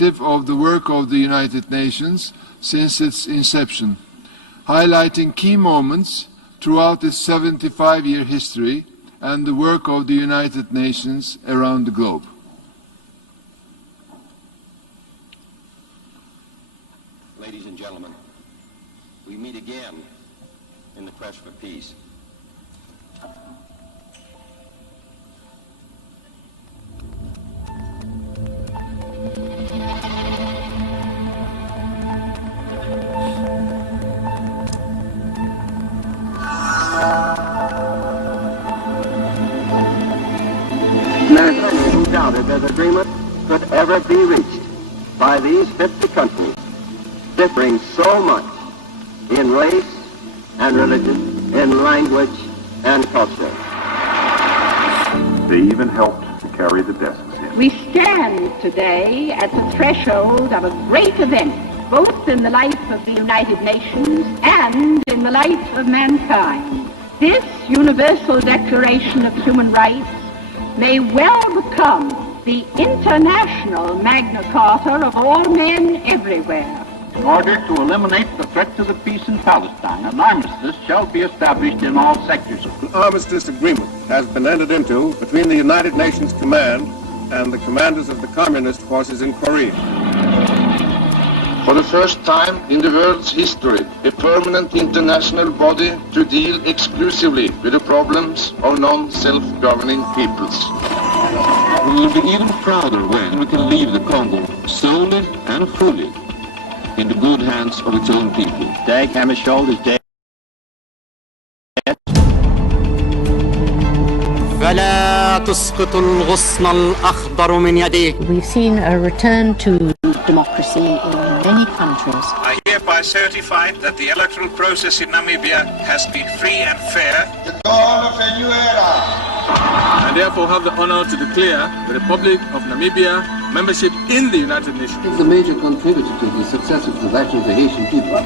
representative of the work of the United Nations since its inception, highlighting key moments throughout its 75-year history and the work of the United Nations around the globe. Ladies and gentlemen, we meet again in the quest for peace. Who doubted that agreement could ever be reached by these 50 countries, differing so much in race and religion, in language and culture. They even helped to carry the desks in. We stand today at the threshold of a great event, both in the life of the United Nations and in the life of mankind. This Universal Declaration of Human Rights may well become the international Magna Carta of all men everywhere. In order to eliminate the threat to the peace in Palestine, an armistice shall be established in all sectors. An armistice agreement has been entered into between the United Nations Command and the commanders of the communist forces in Korea. For the first time in the world's history, a permanent international body to deal exclusively with the problems of non-self-governing peoples. We will be even prouder when we can leave the Congo solely and fully in the good hands of its own people. Dag Hammarskjöld is dead. فلا تسقط الغصن الأخضر من يديك. We've seen a return to democracy in many countries. I hereby certify that the electoral process in Namibia has been free and fair. The dawn of a new era. I therefore have the honor to declare the Republic of Namibia membership in the United Nations. The major contributor to the success of the action of the Haitian people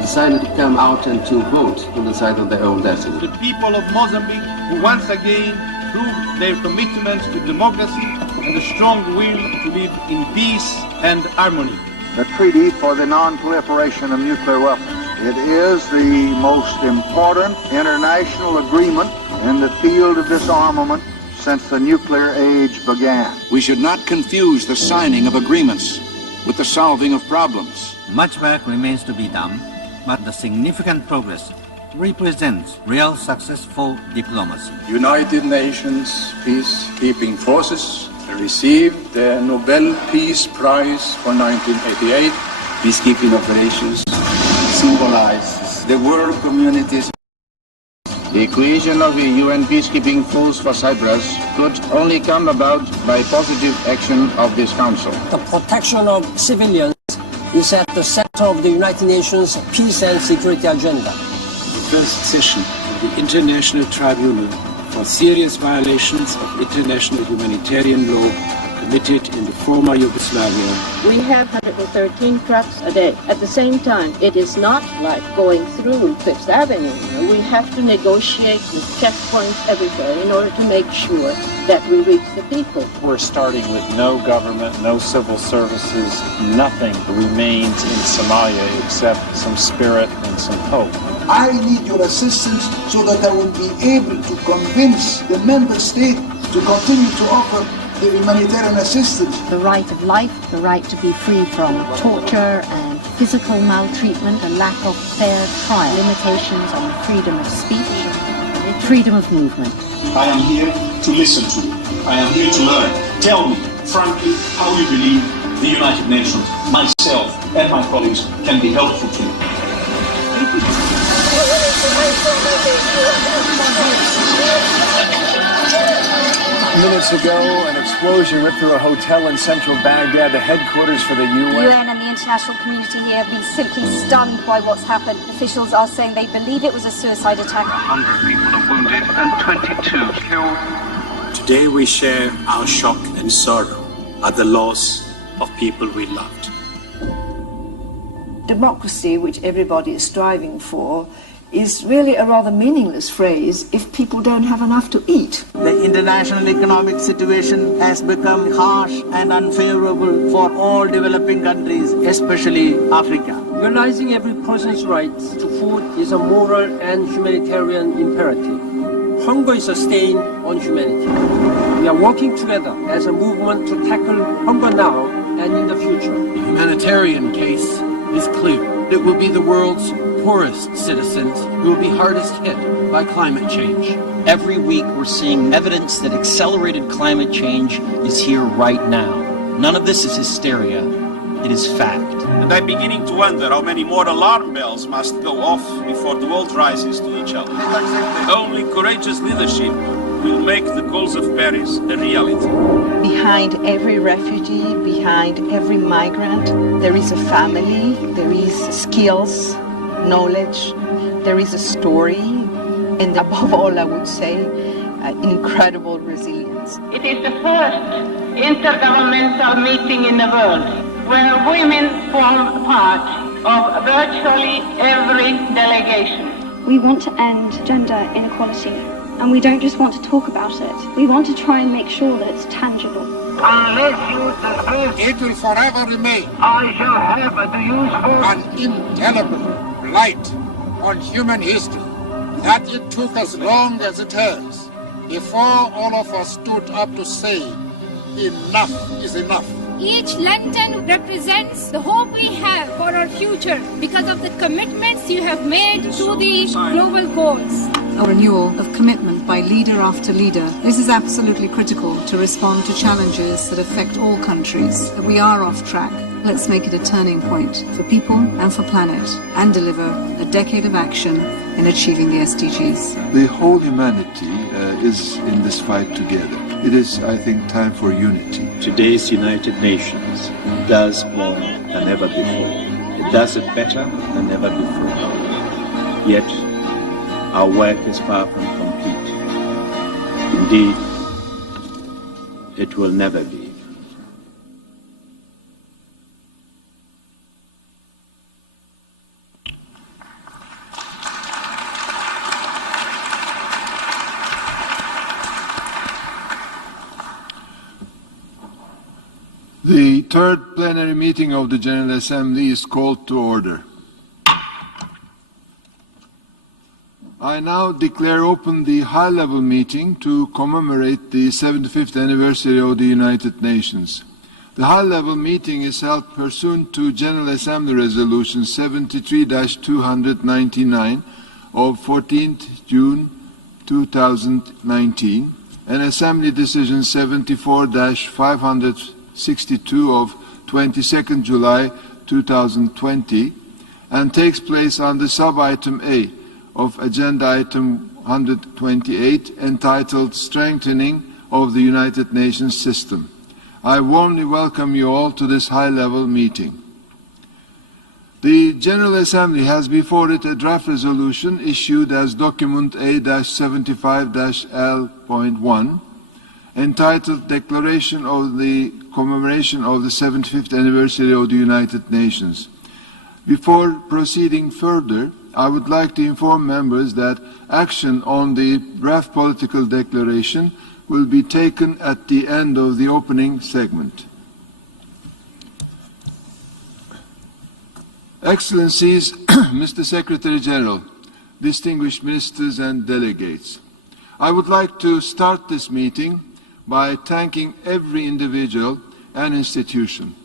decided to come out and to vote on the side of their own destiny. The people of Mozambique who once again proved their commitment to democracy and a strong will to live in peace and harmony. The Treaty for the Non-Proliferation of Nuclear Weapons. It is the most important international agreement in the field of disarmament since the nuclear age began. We should not confuse the signing of agreements with the solving of problems. Much work remains to be done, but the significant progress represents real successful diplomacy. United Nations peacekeeping forces received the Nobel Peace Prize for 1988. Peacekeeping operations symbolizes the world community's. The creation of a UN peacekeeping force for Cyprus could only come about by positive action of this Council. The protection of civilians is at the center of the United Nations peace and security agenda. The first session of the International Tribunal for serious violations of international humanitarian law committed in the former Yugoslavia. We have 113 trucks a day. At the same time, it is not like going through Fifth Avenue. We have to negotiate with checkpoints everywhere in order to make sure that we reach the people. We're starting with no government, no civil services, nothing remains in Somalia except some spirit and some hope. I need your assistance so that I will be able to convince the member states to continue to offer the humanitarian assistance. The right of life, the right to be free from torture and physical maltreatment, a lack of fair trial, limitations on freedom of speech, freedom of movement. I am here to listen to you. I am here to learn. Tell me, frankly, how you believe the United Nations, myself and my colleagues can be helpful to you. Minutes ago, an explosion ripped through a hotel in central Baghdad, the headquarters for the UN. The UN and the international community here have been simply stunned by what's happened. Officials are saying they believe it was a suicide attack. 100 people are wounded and 22 killed. Today we share our shock and sorrow at the loss of people we loved. Democracy, which everybody is striving for, is really a rather meaningless phrase if people don't have enough to eat. The international economic situation has become harsh and unfavorable for all developing countries, especially Africa. Realizing every person's right to food is a moral and humanitarian imperative. Hunger is a stain on humanity. We are working together as a movement to tackle hunger now and in the future. The humanitarian case is clear. It will be the world's poorest citizens who will be hardest hit by climate change. Every week we're seeing evidence that accelerated climate change is here right now. None of this is hysteria. It is fact. And I'm beginning to wonder how many more alarm bells must go off before the world rises to each other. Only courageous leadership will make the goals of Paris a reality. Behind every refugee, behind every migrant, there is a family, there is skills, knowledge, there is a story, and above all, I would say, incredible resilience. It is the first intergovernmental meeting in the world where women form part of virtually every delegation. We want to end gender inequality, and we don't just want to talk about it. We want to try and make sure that it's tangible. Unless you dismiss, it will forever remain. I shall have to use an indelible blight on human history. That it took as long as it has before all of us stood up to say, enough is enough. Each lantern represents the hope we have for our future because of the commitments you have made to the global goals. A renewal of commitment by leader after leader. This is absolutely critical to respond to challenges that affect all countries. We are off track. Let's make it a turning point for people and for planet and deliver a decade of action in achieving the SDGs. The whole humanity is in this fight together. It is, I think, time for unity. Today's United Nations does more than ever before. It does it better than ever before. Yet, our work is far from complete. Indeed, it will never be. The third plenary meeting of the General Assembly is called to order. I now declare open the high-level meeting to commemorate the 75th anniversary of the United Nations. The high-level meeting is held pursuant to General Assembly Resolution 73-299 of 14th June 2019 and Assembly Decision 74-562 of 22nd July 2020 and takes place under sub-item A of Agenda Item 128 entitled Strengthening of the United Nations System. I warmly welcome you all to this high-level meeting. The General Assembly has before it a draft resolution issued as Document A-75-L.1 entitled Declaration of the Commemoration of the 75th Anniversary of the United Nations. Before proceeding further, I would like to inform members that action on the draft political declaration will be taken at the end of the opening segment. Excellencies, Mr. Secretary General, distinguished ministers and delegates, I would like to start this meeting by thanking every individual and institution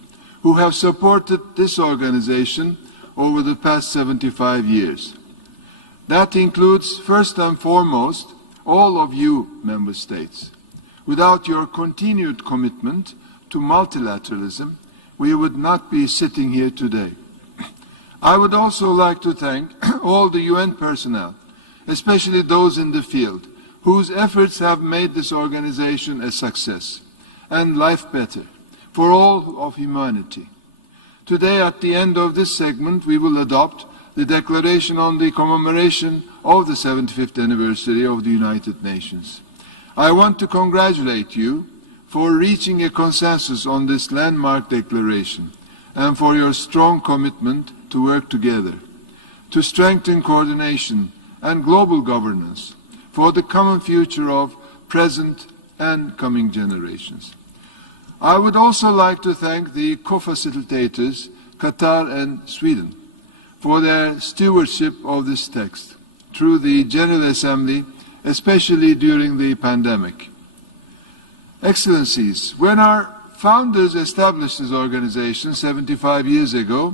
who have supported this organization over the past 75 years. That includes, first and foremost, all of you, member states. Without your continued commitment to multilateralism, we would not be sitting here today. I would also like to thank all the UN personnel, especially those in the field, whose efforts have made this organization a success and life better for all of humanity. Today, at the end of this segment, we will adopt the Declaration on the Commemoration of the 75th Anniversary of the United Nations. I want to congratulate you for reaching a consensus on this landmark declaration and for your strong commitment to work together, to strengthen coordination and global governance for the common future of present and coming generations. I would also like to thank the co-facilitators, Qatar and Sweden, for their stewardship of this text through the General Assembly, especially during the pandemic. Excellencies, when our founders established this organization 75 years ago,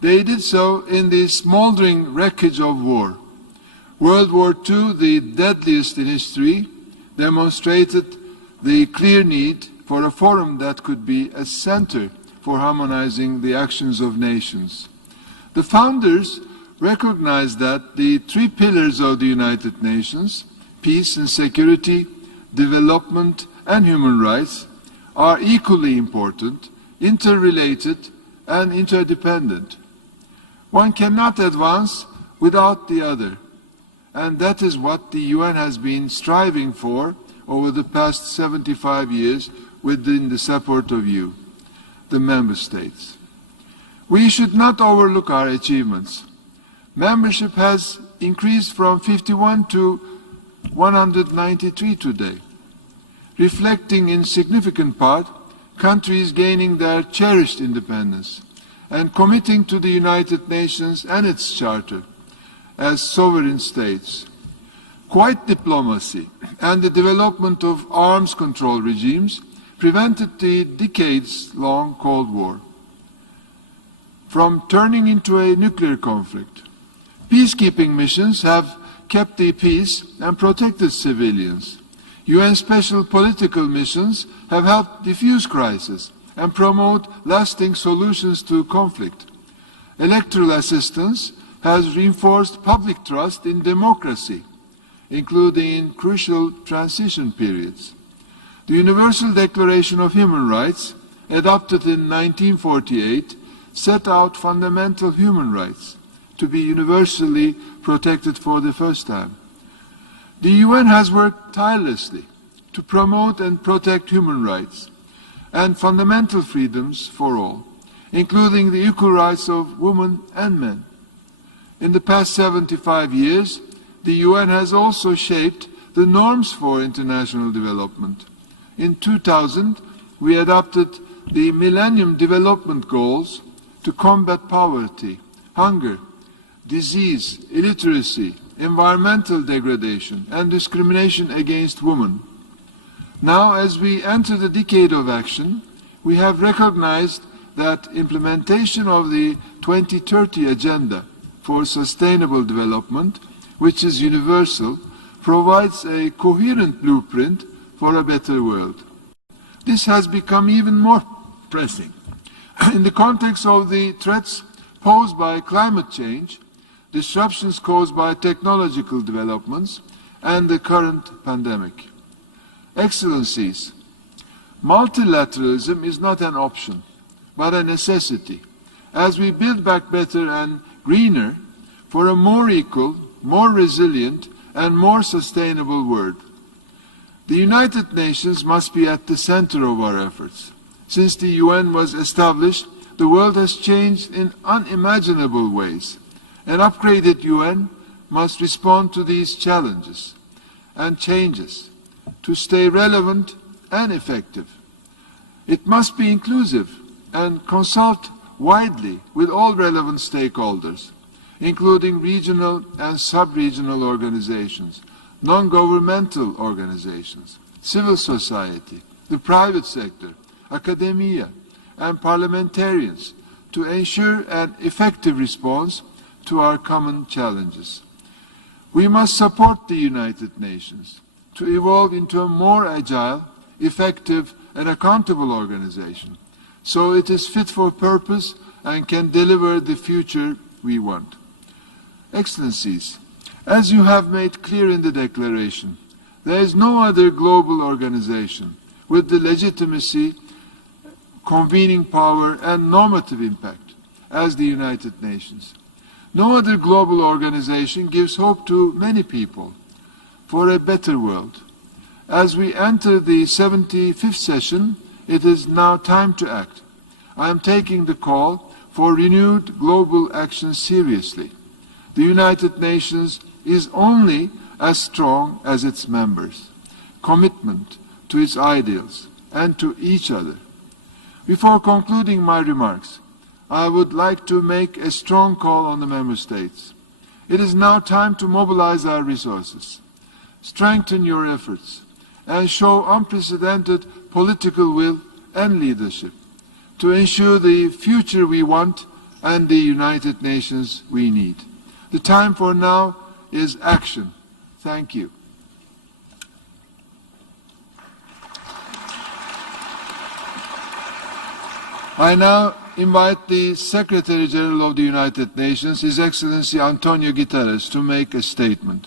they did so in the smoldering wreckage of war. World War II, the deadliest in history, demonstrated the clear need for a forum that could be a center for harmonizing the actions of nations. The founders recognized that the three pillars of the United Nations, peace and security, development and human rights, are equally important, interrelated and interdependent. One cannot advance without the other, and that is what the UN has been striving for over the past 75 years within the support of you, the member states. We should not overlook our achievements. Membership has increased from 51 to 193 today, reflecting in significant part countries gaining their cherished independence and committing to the United Nations and its charter as sovereign states. Quiet diplomacy and the development of arms control regimes prevented the decades-long Cold War from turning into a nuclear conflict. Peacekeeping missions have kept the peace and protected civilians. UN special political missions have helped diffuse crisis and promote lasting solutions to conflict. Electoral assistance has reinforced public trust in democracy, including in crucial transition periods. The Universal Declaration of Human Rights, adopted in 1948, set out fundamental human rights to be universally protected for the first time. The UN has worked tirelessly to promote and protect human rights and fundamental freedoms for all, including the equal rights of women and men. In the past 75 years, the UN has also shaped the norms for international development. In 2000, we adopted the Millennium Development Goals to combat poverty, hunger, disease, illiteracy, environmental degradation, and discrimination against women. Now, as we enter the decade of action, we have recognized that implementation of the 2030 Agenda for Sustainable Development, which is universal, provides a coherent blueprint for a better world. This has become even more pressing in the context of the threats posed by climate change, disruptions caused by technological developments, and the current pandemic. Excellencies, multilateralism is not an option, but a necessity, as we build back better and greener for a more equal, more resilient, and more sustainable world. The United Nations must be at the center of our efforts. Since the UN was established, the world has changed in unimaginable ways. An upgraded UN must respond to these challenges and changes to stay relevant and effective. It must be inclusive and consult widely with all relevant stakeholders, including regional and sub-regional organizations, non-governmental organizations, civil society, the private sector, academia, and parliamentarians to ensure an effective response to our common challenges. We must support the United Nations to evolve into a more agile, effective, and accountable organization, so it is fit for purpose and can deliver the future we want. Excellencies, as you have made clear in the declaration, there is no other global organization with the legitimacy, convening power, and normative impact as the United Nations. No other global organization gives hope to many people for a better world. As we enter the 75th session, it is now time to act. I am taking the call for renewed global action seriously. The United Nations is only as strong as its members' commitment to its ideals and to each other. Before concluding my remarks, I would like to make a strong call on the Member States. It is now time to mobilize our resources, strengthen your efforts, and show unprecedented political will and leadership to ensure the future we want and the United Nations we need. The time for now is action. Thank you. I now invite the Secretary General of the United Nations, His Excellency Antonio Guterres, to make a statement.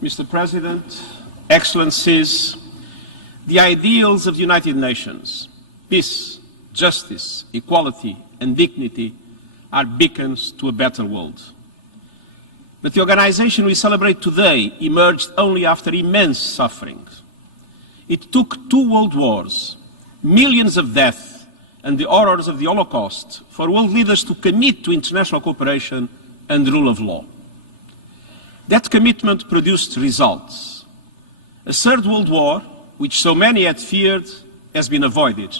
Mr. President, Excellencies, the ideals of the United Nations, peace, justice, equality, and dignity are beacons to a better world. But the organization we celebrate today emerged only after immense suffering. It took 2 world wars, millions of deaths, and the horrors of the Holocaust for world leaders to commit to international cooperation and the rule of law. That commitment produced results. A 3rd World War, which so many had feared, has been avoided.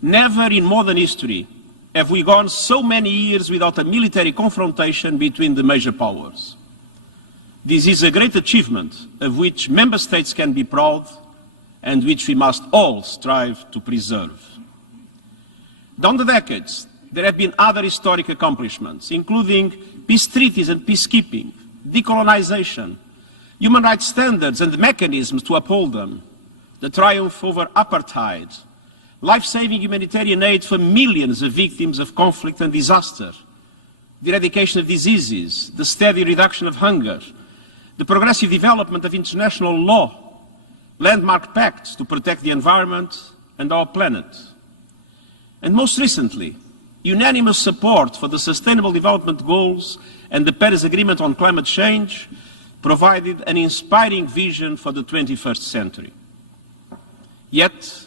Never in modern history have we gone so many years without a military confrontation between the major powers. This is a great achievement of which member states can be proud and which we must all strive to preserve. Down the decades, there have been other historic accomplishments, including peace treaties and peacekeeping, decolonization, human rights standards and mechanisms to uphold them, the triumph over apartheid, life-saving humanitarian aid for millions of victims of conflict and disaster, the eradication of diseases, the steady reduction of hunger, the progressive development of international law, landmark pacts to protect the environment and our planet. And most recently, unanimous support for the Sustainable Development Goals and the Paris Agreement on climate change provided an inspiring vision for the 21st century. Yet,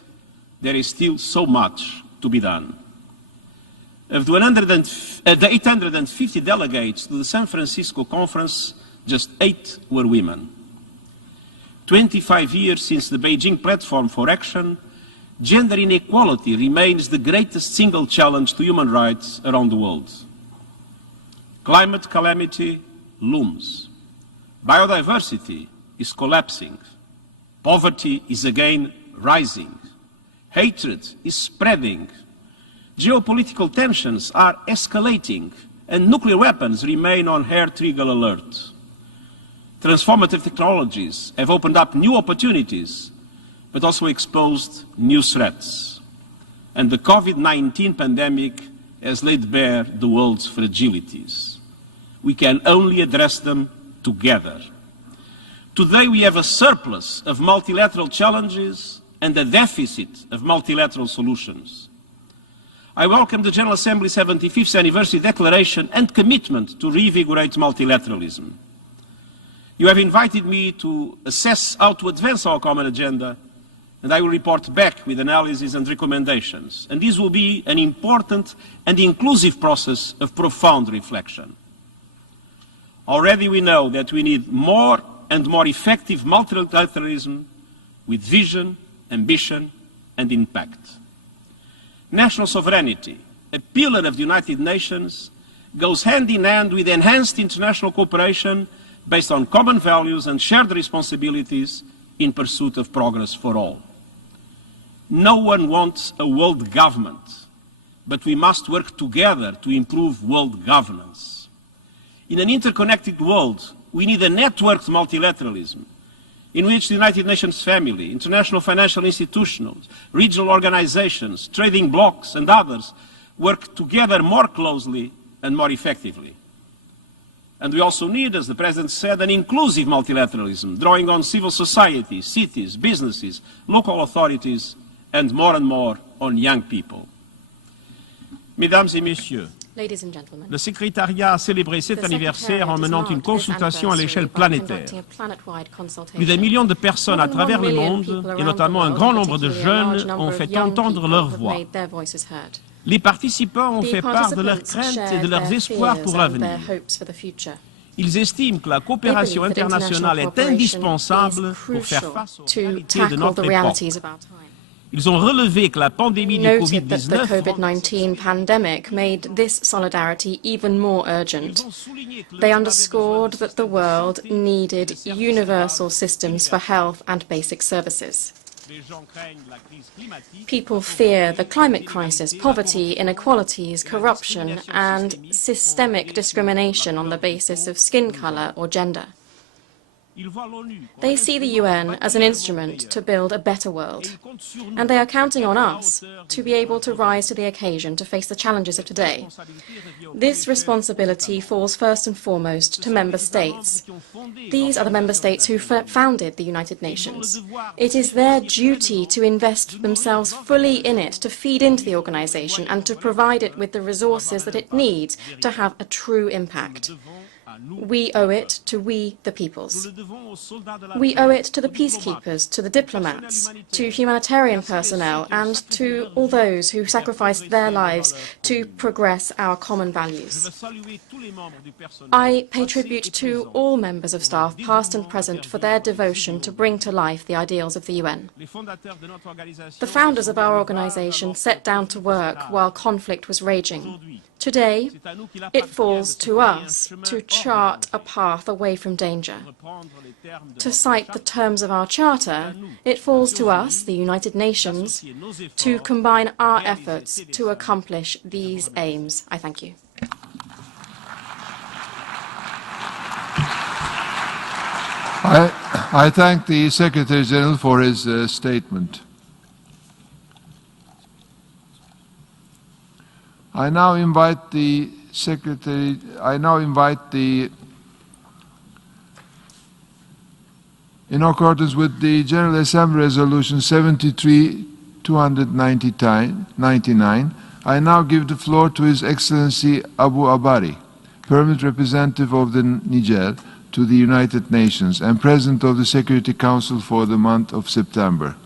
there is still so much to be done. Of the 850 delegates to the San Francisco conference, just 8 were women. 25 years since the Beijing Platform for Action, gender inequality remains the greatest single challenge to human rights around the world. Climate calamity looms. Biodiversity is collapsing. Poverty is again rising. Hatred is spreading. Geopolitical tensions are escalating, and nuclear weapons remain on hair-trigger alert. Transformative technologies have opened up new opportunities, but also exposed new threats. And the COVID-19 pandemic has laid bare the world's fragilities. We can only address them together. Today we have a surplus of multilateral challenges and a deficit of multilateral solutions. I welcome the General Assembly's 75th anniversary declaration and commitment to reinvigorate multilateralism. You have invited me to assess how to advance our common agenda, and I will report back with analyses and recommendations. And this will be an important and inclusive process of profound reflection. Already we know that we need more and more effective multilateralism with vision, ambition, and impact. National sovereignty, a pillar of the United Nations, goes hand in hand with enhanced international cooperation based on common values and shared responsibilities in pursuit of progress for all. No one wants a world government, but we must work together to improve world governance. In an interconnected world, we need a networked multilateralism in which the United Nations family, international financial institutions, regional organizations, trading blocs, and others work together more closely and more effectively. And we also need, as the President said, an inclusive multilateralism, drawing on civil society, cities, businesses, local authorities, and more on young people. Mesdames et Messieurs, Ladies and gentlemen, Le secrétariat a célébré cet anniversaire en menant une consultation à l'échelle planétaire. Plus d'un million de personnes à travers le monde, et notamment un grand nombre de jeunes, ont fait entendre leur voix. Les participants ont fait part de leurs craintes et de leurs espoirs pour l'avenir. Ils estiment que la coopération internationale est indispensable pour faire face aux réalités de notre époque. Ils ont relevé que la pandémie du noted that the COVID-19 COVID-19 pandemic made this solidarity even more urgent. They underscored that the world needed universal systems for health and basic services. People fear the climate crisis, poverty, inequalities, corruption, and systemic discrimination on the basis of skin color or gender. They see the UN as an instrument to build a better world, and they are counting on us to be able to rise to the occasion to face the challenges of today. This responsibility falls first and foremost to member states. These are the member states who founded the United Nations. It is their duty to invest themselves fully in it, to feed into the organization, and to provide it with the resources that it needs to have a true impact. We owe it to we, the peoples. We owe it to the peacekeepers, to the diplomats, to humanitarian personnel, and to all those who sacrificed their lives to progress our common values. I pay tribute to all members of staff, past and present, for their devotion to bring to life the ideals of the UN. The founders of our organization set down to work while conflict was raging. Today, it falls to us to chart a path away from danger. To cite the terms of our charter, it falls to us, the United Nations, to combine our efforts to accomplish these aims. I thank you. I thank the Secretary General for his statement. I now invite the Secretary, in accordance with the General Assembly Resolution 73-299, I now give the floor to His Excellency Abu Abari, Permanent Representative of the Niger to the United Nations and President of the Security Council for the month of September.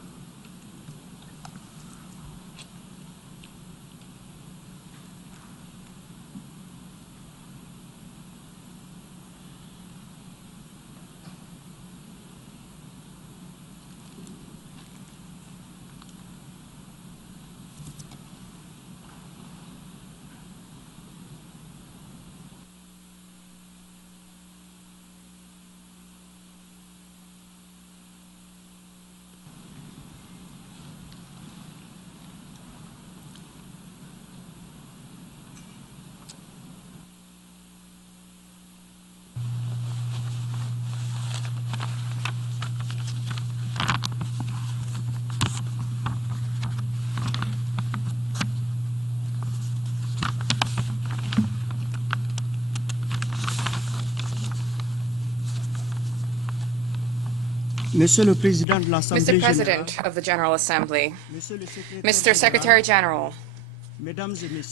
Mr. President of the General Assembly, Mr. Secretary General,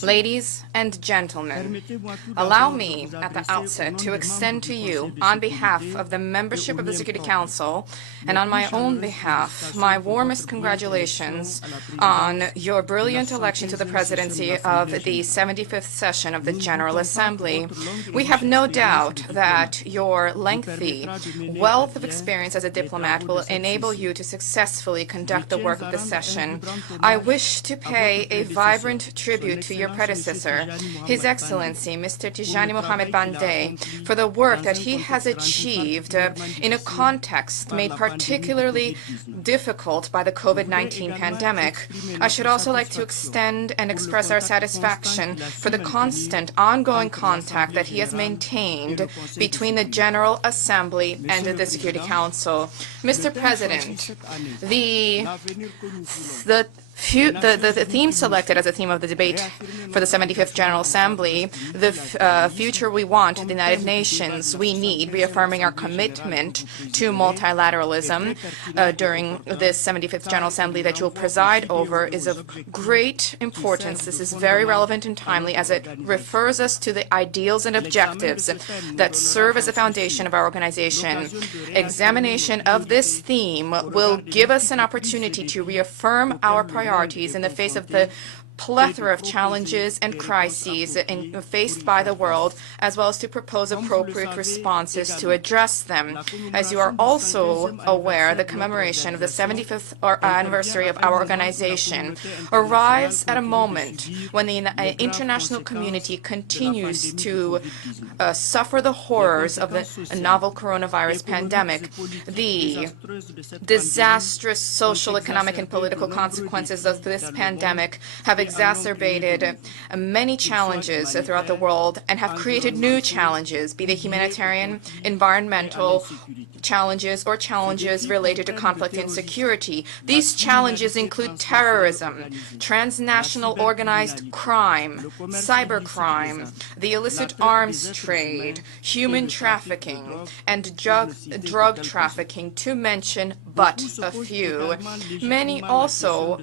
ladies and gentlemen, allow me at the outset to extend to you, on behalf of the membership of the Security Council and on my own behalf, my warmest congratulations on your brilliant election to the presidency of the 75th session of the General Assembly. We have no doubt that your lengthy wealth of experience as a diplomat will enable you to successfully conduct the work of the session. I wish to pay a vibrant tribute to your predecessor, His Excellency Mr. Tijani Mohamed Bande, for the work that he has achieved in a context made particularly difficult by the COVID-19 pandemic. I should also like to extend and express our satisfaction for the constant, ongoing contact that he has maintained between the General Assembly and the Security Council. Mr. President, the The theme selected as a theme of the debate for the 75th General Assembly, the future we want, the United Nations we need, reaffirming our commitment to multilateralism during this 75th General Assembly that you will preside over, is of great importance. This is very relevant and timely as it refers us to the ideals and objectives that serve as the foundation of our organization. Examination of this theme will give us an opportunity to reaffirm our priorities in the face of the plethora of challenges and crises faced by the world, as well as to propose appropriate responses to address them. As you are also aware, the commemoration of the 75th anniversary of our organization arrives at a moment when the international community continues to suffer the horrors of the novel coronavirus pandemic. The disastrous social, economic, and political consequences of this pandemic have exacerbated many challenges throughout the world and have created new challenges, be they humanitarian, environmental challenges, or challenges related to conflict and security. These challenges include terrorism, transnational organized crime, cybercrime, the illicit arms trade, human trafficking, and drug trafficking, to mention but a few. Many also